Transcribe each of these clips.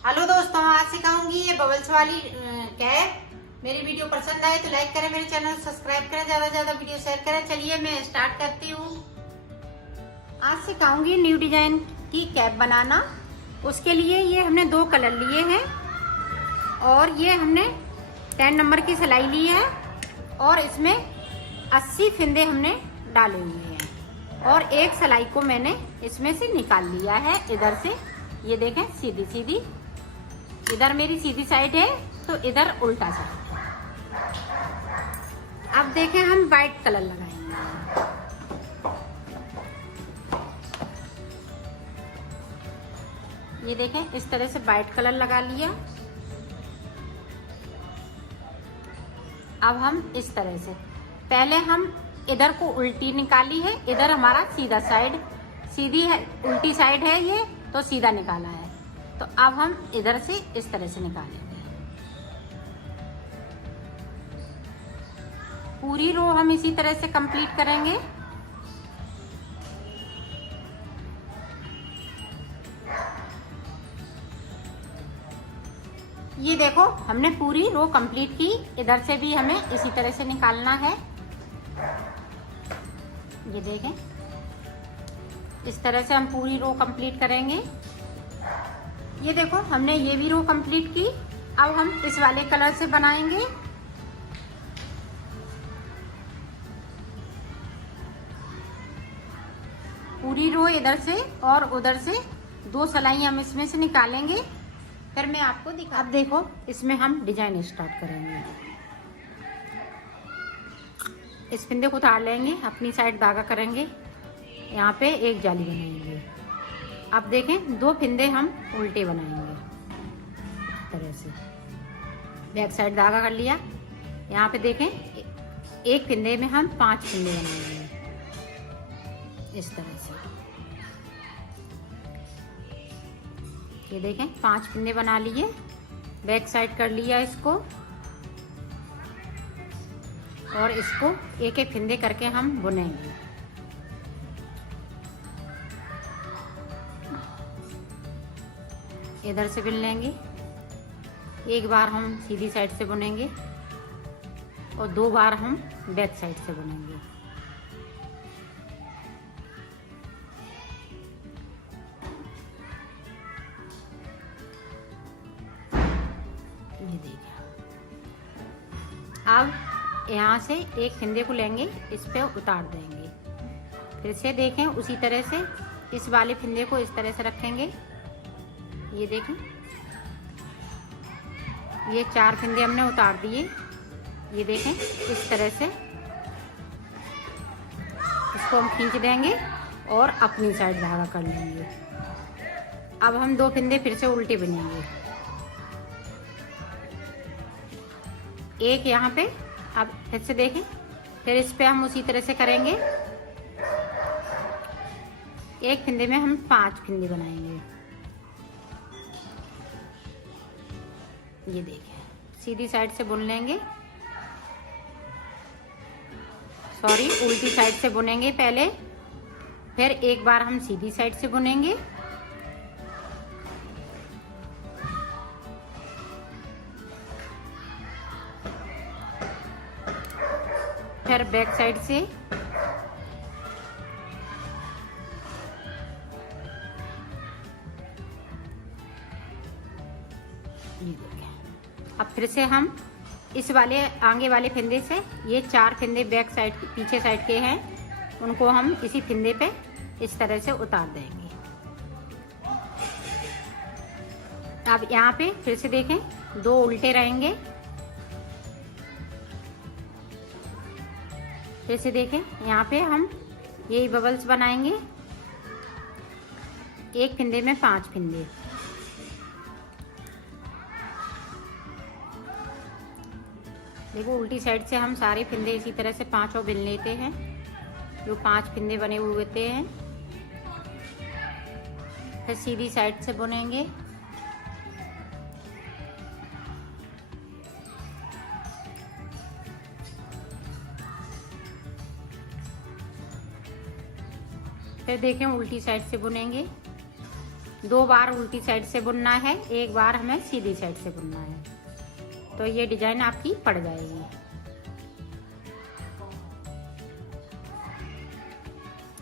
Hello दोस्तों, आज सिखाऊंगी ये बबल्स वाली कैप। मेरी वीडियो पसंद आए तो लाइक करें, मेरे चैनल को सब्सक्राइब करें, ज्यादा से ज्यादा वीडियो शेयर करें। चलिए मैं स्टार्ट करती हूँ। आज सिखाऊंगी न्यू डिजाइन की कैप बनाना। उसके लिए ये हमने 2 कलर लिए हैं और ये हमने 10 नंबर की सिलाई ली है और इसमें 80 फिंदे हमने डाले हुए हैं और एक सिलाई को मैंने इसमें से निकाल लिया है इधर से। ये देखें, सीधी सीधी इधर मेरी सीधी साइड है तो इधर उल्टा साइड है। अब देखें हम वाइट कलर लगाएंगे। ये देखें, इस तरह से वाइट कलर लगा लिया। अब हम इस तरह से पहले हम इधर को उल्टी निकाली है, इधर हमारा सीधा साइड सीधी है, उल्टी साइड है ये तो सीधा निकाला है। तो अब हम इधर से इस तरह से निकालेंगे। पूरी रो हम इसी तरह से कंप्लीट करेंगे। ये देखो, हमने पूरी रो कंप्लीट की। इधर से भी हमें इसी तरह से निकालना है। ये देखें, इस तरह से हम पूरी रो कंप्लीट करेंगे। ये देखो, हमने ये भी रो कंप्लीट की। अब हम इस वाले कलर से बनाएंगे। पूरी रो इधर से और उधर से 2 सिलाई हम इसमें से निकालेंगे, फिर मैं आपको दिखा। अब देखो, इसमें हम डिजाइन स्टार्ट करेंगे। इस फिंदे को उतार लेंगे, अपनी साइड धागा करेंगे, यहाँ पे एक जाली बनाएंगे। अब देखें, 2 फिंदे हम उल्टे बनाएंगे इस तरह से। बैक साइड धागा कर लिया। यहाँ पे देखें, एक फिंदे में हम 5 फिंदे बनाएंगे इस तरह से। ये देखें, 5 फिंदे बना लिए। बैक साइड कर लिया इसको और इसको एक एक फिंदे करके हम बुनेंगे। इधर से बुन लेंगे। एक बार हम सीधी साइड से बुनेंगे और 2 बार हम बैक साइड से बुनेंगे। ये देखिए। अब यहाँ से एक फिंदे को लेंगे, इस पे उतार देंगे। फिर से देखें, उसी तरह से इस वाले फिंदे को इस तरह से रखेंगे। ये देखें, ये 4 फिंदे हमने उतार दिए। ये देखें, इस तरह से इसको हम खींच देंगे और अपनी साइड धागा कर लेंगे। अब हम 2 फिंदे फिर से उल्टे बुनेंगे, एक यहाँ पे। अब फिर से देखें, फिर इस पे हम उसी तरह से करेंगे। एक फिंदे में हम 5 फिंदे बनाएंगे। ये देखें, सीधी साइड से बुन लेंगे, सॉरी उल्टी साइड से बुनेंगे पहले, फिर एक बार हम सीधी साइड से बुनेंगे। फिर बैक साइड से ये देखें। अब फिर से हम इस वाले आगे वाले फिंदे से ये 4 फिंदे बैक साइड पीछे साइड के हैं, उनको हम इसी फिंदे पे इस तरह से उतार देंगे। अब यहाँ पे फिर से देखें, 2 उल्टे रहेंगे। फिर से देखें, यहाँ पे हम यही बबल्स बनाएंगे। एक फिंदे में 5 फिंदे। देखो, उल्टी साइड से हम सारे फिंदे इसी तरह से 5 और बुन लेते हैं, जो 5 फिंदे बने हुए होते हैं। फिर सीधी साइड से बुनेंगे। फिर देखें, उल्टी साइड से बुनेंगे। 2 बार उल्टी साइड से बुनना है, 1 बार हमें सीधी साइड से बुनना है, तो ये डिजाइन आपकी पड़ जाएगी।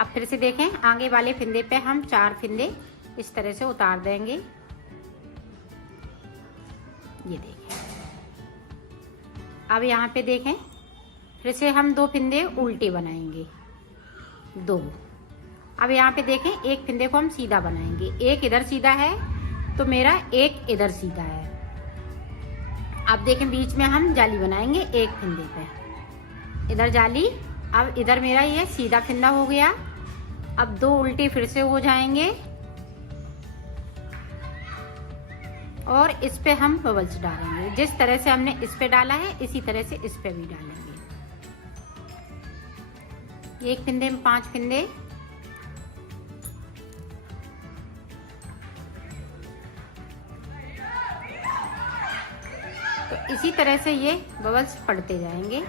अब फिर से देखें, आगे वाले फिंदे पे हम 4 फिंदे इस तरह से उतार देंगे। ये देखें। अब यहाँ पे देखें, फिर से हम 2 फिंदे उल्टे बनाएंगे, 2। अब यहाँ पे देखें, एक फिंदे को हम सीधा बनाएंगे, एक इधर सीधा है तो मेरा एक इधर सीधा है। अब देखें, बीच में हम जाली बनाएंगे एक फिंदे पे, इधर जाली। अब इधर मेरा ये सीधा फिंदा हो गया। अब 2 उल्टे फिर से हो जाएंगे और इस पे हम बबल्स डालेंगे। जिस तरह से हमने इस पे डाला है इसी तरह से इस पे भी डालेंगे। एक फिंदे में 5 फिंदे। तो इसी तरह से ये बबल्स पड़ते जाएंगे।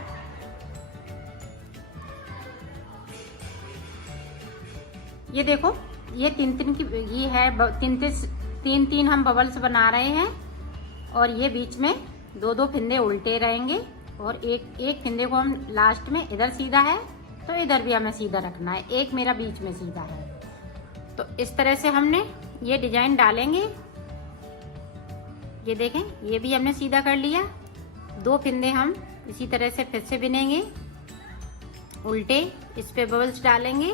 ये देखो, ये 3-3 की ये है, 3-3 हम बबल्स बना रहे हैं और ये बीच में 2-2 फिंदे उल्टे रहेंगे और एक फिंदे को हम लास्ट में, इधर सीधा है तो इधर भी हमें सीधा रखना है, एक मेरा बीच में सीधा है। तो इस तरह से हमने ये डिजाइन डालेंगे। ये देखें, ये भी हमने सीधा कर लिया। 2 फिंदे हम इसी तरह से फिर से बिनेंगे उल्टे, इस पे बबल्स डालेंगे।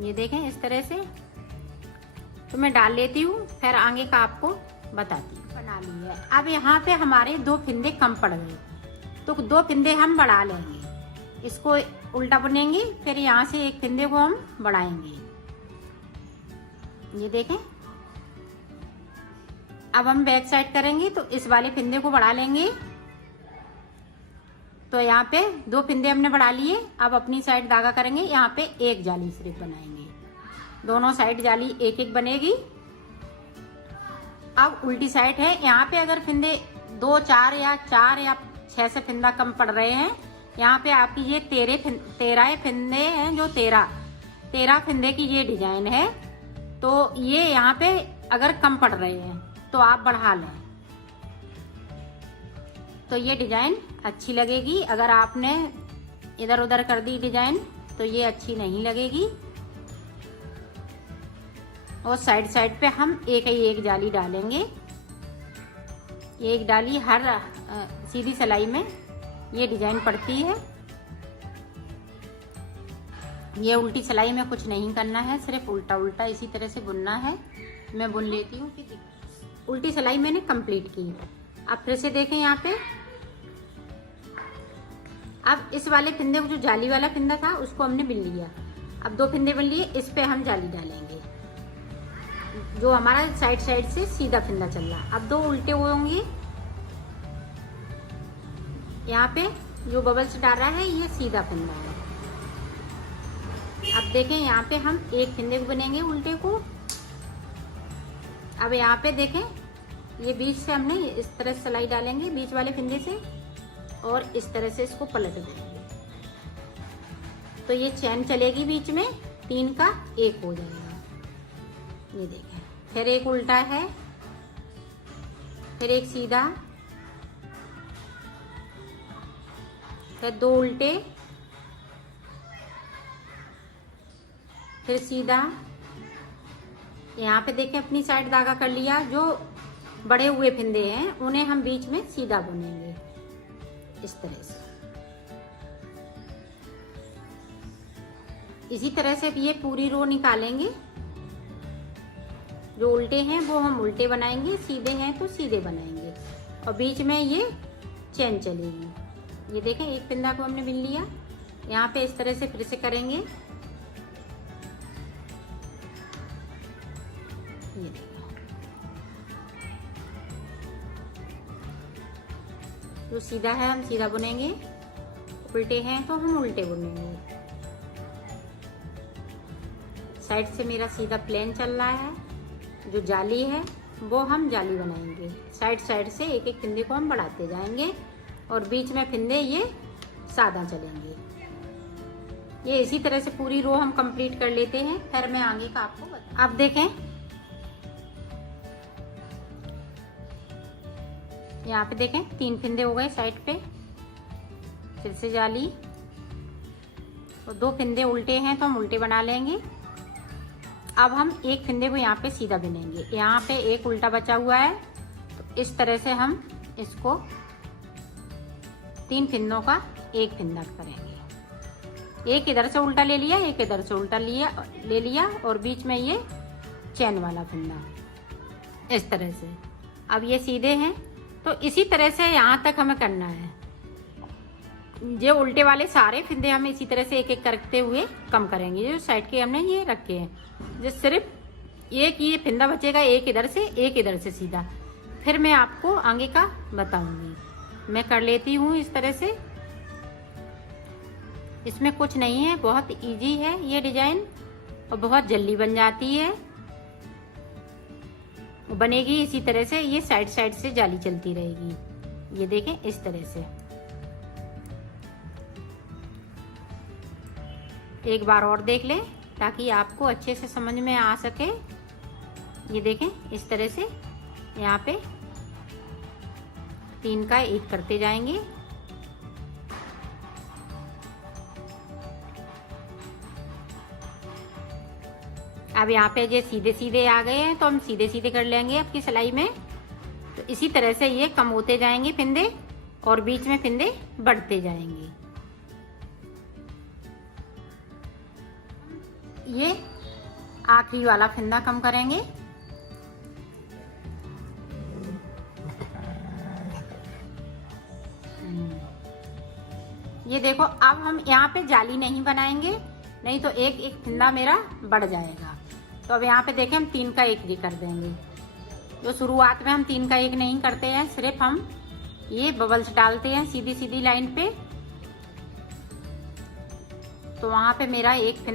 ये देखें इस तरह से। तो मैं डाल लेती हूँ, फिर आगे का आपको बताती हूँ। बना ली है। अब यहाँ पे हमारे 2 फिंदे कम पड़ गए, तो 2 फिंदे हम बढ़ा लेंगे, इसको उल्टा बुनेंगे, फिर यहाँ से एक फिंदे को हम बढ़ाएंगे। ये देखें। अब हम बैक साइड करेंगे तो इस वाले फिंदे को बढ़ा लेंगे। तो यहाँ पे 2 फिंदे हमने बढ़ा लिए। अब अपनी साइड धागा करेंगे, यहाँ पे एक जाली सिर्फ बनाएंगे, दोनों साइड जाली एक एक बनेगी। अब उल्टी साइड है, यहाँ पे अगर फिंदे 2, 4 या 6 से फिंदा कम पड़ रहे हैं, यहाँ पे आपकी ये 13 फिंदे हैं, जो 13 फिंदे की ये डिजाइन है। तो ये यहाँ पे अगर कम पड़ रहे हैं तो आप बढ़ा लें, तो ये डिजाइन अच्छी लगेगी। अगर आपने इधर उधर कर दी डिजाइन तो ये अच्छी नहीं लगेगी। और साइड साइड पे हम एक जाली डालेंगे, एक डाली हर सीधी सिलाई में ये डिजाइन पड़ती है। ये उल्टी सिलाई में कुछ नहीं करना है, सिर्फ उल्टा उल्टा इसी तरह से बुनना है। मैं बुन लेती हूँ। उल्टी सिलाई मैंने कंप्लीट की। अब फिर से देखें, यहाँ पे अब इस वाले फिंदे को, जो जाली वाला फिंदा था, उसको हमने बिन लिया। अब 2 फिंदे बन लिए, इस पे हम जाली डालेंगे, जो हमारा साइड साइड से सीधा फिंदा चल रहा। अब 2 उल्टे होंगे। यहाँ पे जो बबल्स डाल रहा है ये सीधा फिंदा है। अब देखें, यहाँ पे हम एक फिंदे को बनेंगे उल्टे को। अब यहाँ पे देखें, ये बीच से हमने इस तरह से सिलाई डालेंगे बीच वाले फिंदे से, और इस तरह से इसको पलट देंगे। तो ये चैन चलेगी बीच में, 3 का 1 हो जाएगा। ये देखें, फिर एक उल्टा है, फिर एक सीधा, फिर 2 उल्टे, फिर सीधा। यहाँ पे देखें, अपनी साइड धागा कर लिया। जो बड़े हुए फिंदे हैं उन्हें हम बीच में सीधा बुनेंगे इस तरह से। इसी तरह से ये पूरी रो निकालेंगे। जो उल्टे हैं वो हम उल्टे बनाएंगे, सीधे हैं तो सीधे बनाएंगे, और बीच में ये चैन चलेगी। ये देखें, एक फिंदा को हमने बिन लिया। यहाँ पे इस तरह से फिर से करेंगे। ये जो सीधा है हम सीधा बुनेंगे, उल्टे हैं तो हम उल्टे बुनेंगे। साइड से मेरा सीधा प्लेन चल रहा है। जो जाली है वो हम जाली बनाएंगे। साइड साइड से एक एक फिंदे को हम बढ़ाते जाएंगे और बीच में फिंदे ये सादा चलेंगे। ये इसी तरह से पूरी रो हम कंप्लीट कर लेते हैं, फिर मैं आगे का आपको बताऊं। अब देखें यहाँ पे देखें 3 फंदे हो गए साइड पे, फिर से जाली और 2 फंदे उल्टे हैं तो हम उल्टे बना लेंगे। अब हम एक फंदे को यहाँ पे सीधा बुनेंगे। यहाँ पे एक उल्टा बचा हुआ है तो इस तरह से हम इसको 3 फंदों का एक फंदा करेंगे। एक इधर से उल्टा ले लिया, एक इधर से उल्टा ले लिया और बीच में ये चैन वाला फंदा इस तरह से। अब ये सीधे हैं तो इसी तरह से यहाँ तक हमें करना है। ये उल्टे वाले सारे फंदे हम इसी तरह से एक एक करते हुए कम करेंगे। जो साइड के हमने ये रखे हैं, जो सिर्फ एक ये फंदा बचेगा, एक इधर से सीधा। फिर मैं आपको आगे का बताऊंगी। मैं कर लेती हूँ इस तरह से। इसमें कुछ नहीं है, बहुत इजी है ये डिजाइन और बहुत जल्दी बन जाती है। बनेगी इसी तरह से, ये साइड से जाली चलती रहेगी। ये देखें इस तरह से। एक बार और देख लें ताकि आपको अच्छे से समझ में आ सके। ये देखें इस तरह से यहाँ पे 3 का एक करते जाएंगे। अब यहाँ पे ये सीधे सीधे आ गए हैं तो हम सीधे सीधे कर लेंगे आपकी सिलाई में। तो इसी तरह से ये कम होते जाएंगे फंदे और बीच में फंदे बढ़ते जाएंगे। ये आखिरी वाला फंदा कम करेंगे। ये देखो अब हम यहाँ पे जाली नहीं बनाएंगे, नहीं तो एक एक फंदा मेरा बढ़ जाएगा। तो अब यहाँ पे देखें हम 3 का एक भी कर देंगे। तो शुरुआत में हम 3 का एक नहीं करते हैं, सिर्फ हम ये बबल्स डालते हैं सीधी सीधी लाइन पे। तो वहां पे मेरा एक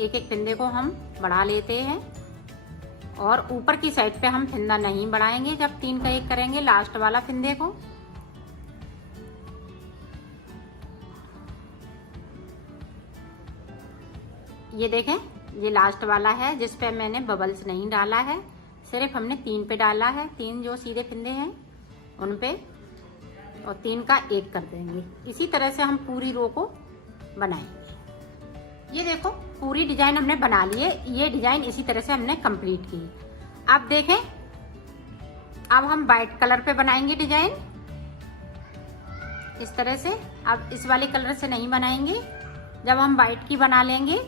एक फंदे को हम बढ़ा लेते हैं और ऊपर की साइड पे हम फंदा नहीं बढ़ाएंगे जब 3 का एक करेंगे लास्ट वाला फंदे को। ये देखें ये लास्ट वाला है जिस पे मैंने बबल्स नहीं डाला है, सिर्फ हमने 3 पे डाला है। 3 जो सीधे फंदे हैं उन पे और 3 का एक कर देंगे। इसी तरह से हम पूरी रो को बनाएंगे। ये देखो पूरी डिजाइन हमने बना ली है। ये डिजाइन इसी तरह से हमने कंप्लीट की। अब देखें अब हम वाइट कलर पे बनाएंगे डिजाइन इस तरह से। अब इस वाले कलर से नहीं बनाएंगे, जब हम वाइट की बना लेंगे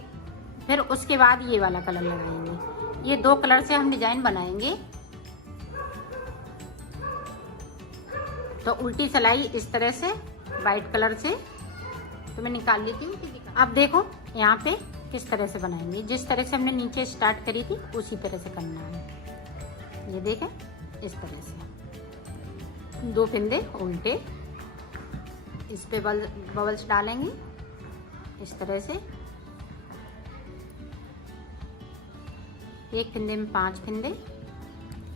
फिर उसके बाद ये वाला कलर लगाएंगे। ये 2 कलर से हम डिजाइन बनाएंगे। तो उल्टी सिलाई इस तरह से वाइट कलर से तो मैं निकाल लेती हूँ। अब देखो यहाँ पे किस तरह से बनाएंगे। जिस तरह से हमने नीचे स्टार्ट करी थी उसी तरह से करना है। ये देखें इस तरह से 2 फंदे उल्टे, इस पे बबल्स डालेंगे इस तरह से। एक फंदे में 5 फंदे,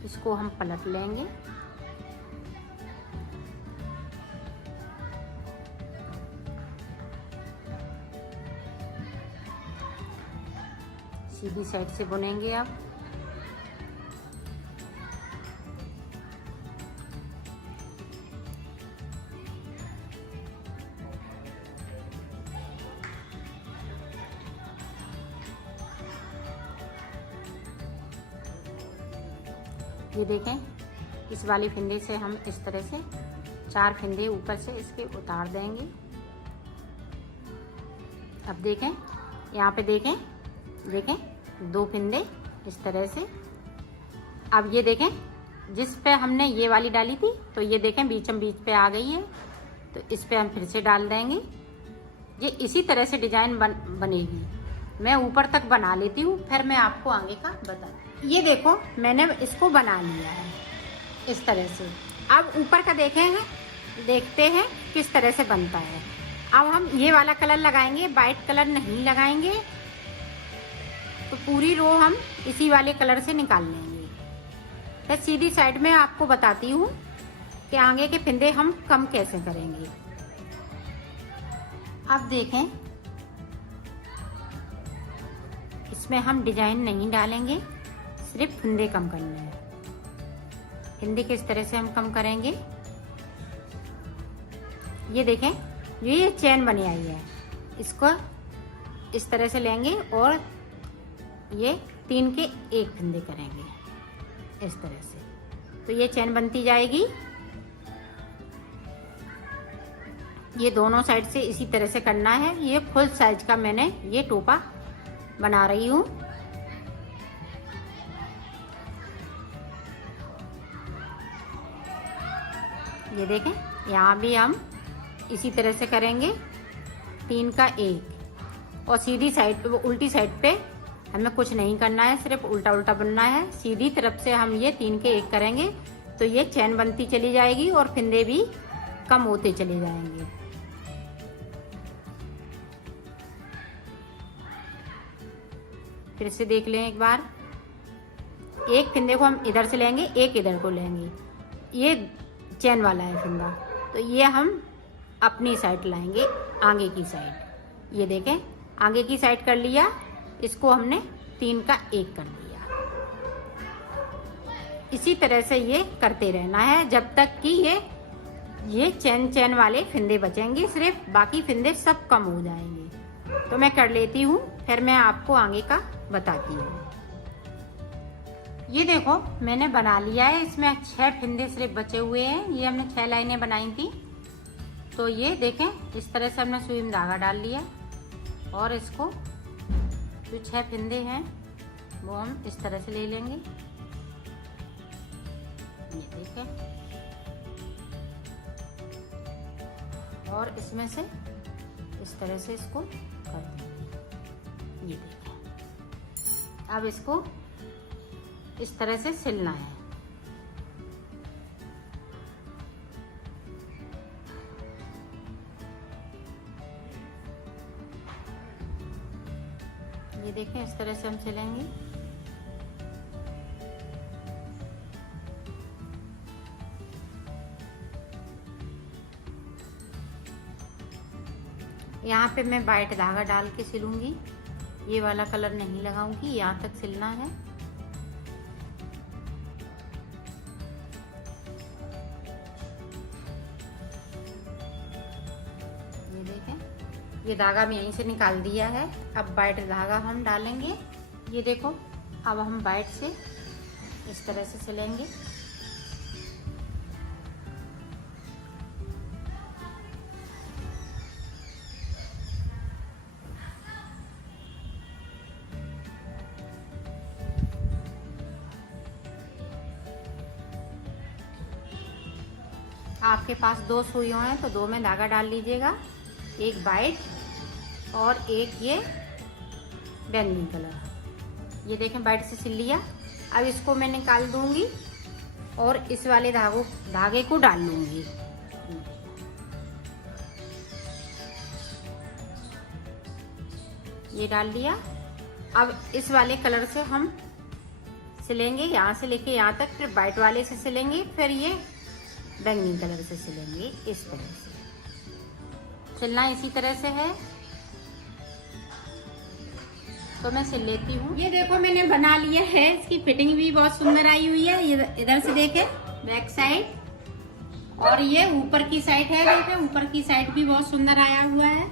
इसको हम पलट लेंगे। सीधी साइड से बुनेंगे। अब ये देखें इस वाली फंदे से हम इस तरह से 4 फंदे ऊपर से इसके उतार देंगे। अब देखें यहाँ पे देखें 2 फंदे इस तरह से। अब ये देखें जिस पे हमने ये वाली डाली थी तो ये देखें बीच पे आ गई है, तो इस पे हम फिर से डाल देंगे। ये इसी तरह से डिजाइन बनेगी। मैं ऊपर तक बना लेती हूँ, फिर मैं आपको आगे का बता। ये देखो मैंने इसको बना लिया है इस तरह से। अब ऊपर का देखते हैं किस तरह से बनता है। अब हम ये वाला कलर लगाएंगे, वाइट कलर नहीं लगाएंगे। तो पूरी रो हम इसी वाले कलर से निकाल लेंगे। तो सीधी साइड में आपको बताती हूँ कि आगे के फंदे हम कम कैसे करेंगे। अब देखें इसमें हम डिजाइन नहीं डालेंगे, सिर्फ फंदे कम करने हैं। फंदे किस तरह से हम कम करेंगे, ये देखें, ये चैन बनी आई है, इसको इस तरह से लेंगे और ये 3 के 1 फंदे करेंगे इस तरह से, तो ये चैन बनती जाएगी। ये दोनों साइड से इसी तरह से करना है। ये फुल साइज का मैंने ये टोपा बना रही हूँ। ये देखें, यहाँ भी हम इसी तरह से करेंगे, 3 का 1, और सीधी साइड, उल्टी साइड पे हमें कुछ नहीं करना है, सिर्फ उल्टा उल्टा बनना है। सीधी तरफ से हम ये 3 के 1 करेंगे तो ये चैन बनती चली जाएगी और फंदे भी कम होते चले जाएंगे। फिर से देख लें एक बार, एक फंदे को हम इधर से लेंगे, एक इधर को लेंगे, ये चैन वाला है फंदा, तो ये हम अपनी साइड लाएंगे, आगे की साइड। ये देखें, आगे की साइड कर लिया, इसको हमने 3 का 1 कर दिया। इसी तरह से ये करते रहना है जब तक कि ये चैन वाले फंदे बचेंगे सिर्फ, बाकी फंदे सब कम हो जाएंगे। तो मैं कर लेती हूँ, फिर मैं आपको आगे का बताती हूँ। ये देखो, मैंने बना लिया है, इसमें 6 फंदे सिर्फ बचे हुए हैं। ये हमने 6 लाइनें बनाई थी, तो ये देखें, इस तरह से हमने सुई में धागा डाल लिया और इसको जो 6 फंदे हैं वो हम इस तरह से ले लेंगे। ये देखें, और इसमें से इस तरह से इसको कर देंगे। ये देखें, अब इसको इस तरह से सिलना है। ये देखें, इस तरह से हम सिलेंगे। यहाँ पे मैं वाइट धागा डाल के सिलूंगी, ये वाला कलर नहीं लगाऊंगी, यहाँ तक सिलना है। ये देखें, ये धागा मैं यहीं से निकाल दिया है। अब वाइट धागा हम डालेंगे। ये देखो, अब हम वाइट से इस तरह से सिलेंगे। आपके पास 2 सुइयों हैं तो 2 में धागा डाल लीजिएगा, एक वाइट और एक ये बैंगनी कलर। ये देखें, वाइट से सिल लिया। अब इसको मैं निकाल दूंगी और इस वाले धागे को डाल लूंगी। ये डाल दिया। अब इस वाले कलर से हम सिलेंगे, यहाँ से लेके यहाँ तक, फिर वाइट वाले से सिलेंगे, फिर ये बैंगनी कलर से सिलेंगे। इस तरह से सिलना इसी तरह से है। तो मैं सिल लेती हूँ। ये देखो, मैंने बना लिया है, इसकी फिटिंग भी बहुत सुंदर आई हुई है। इधर से देखें, बैक साइड, और ये ऊपर की साइड है, देखें ऊपर की साइड भी बहुत सुंदर आया हुआ है।